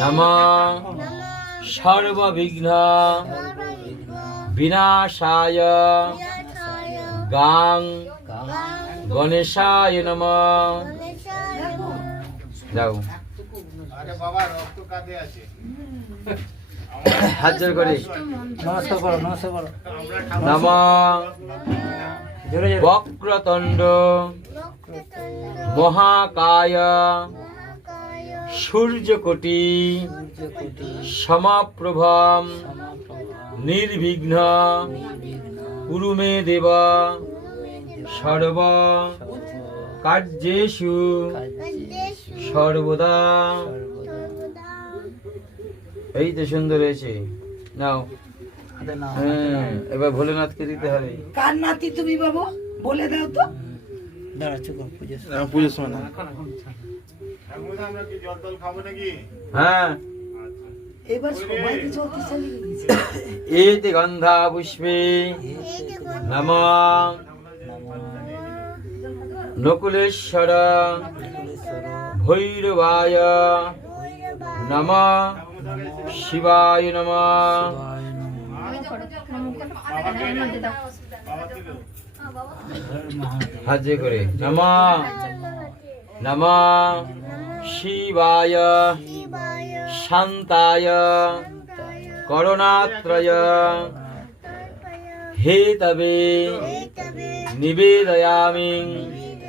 নমঃ সর্ববিঘ্ন বিনাশায় গাং গণেশায় নমঃ। যাও হাত জোর করে নমস্কার করো, নমস্কার করো। নমঃ জোরে জোরে। বক্রতুণ্ড মহাকায় সূর্যকোটি সমপ্রভ নির্বিঘ্ন কুরু মে দেব সর্ব কার্যেষু সর্বদা। এই তো সুন্দর হয়েছে। নাও হ্যাঁ, এবার ভোলেনাথকে দিতে হবে। কার নাতি তুমি বাবু বলে দাও তো। দাঁড়া চুপ কর, পুজো পুজোর সময় না হ্যাঁ এবার সবাই তো চলতে চলে গেছে। এতে গন্ধা পুষ্পে নমঃ নকুলেশ্বর ভৈরবায় নমঃ শিবায় নমঃ। হাত জোর করে নমঃ নমঃ শিবায় শান্তায় করুণাত্রয় হে তবে নিবেদয়ামি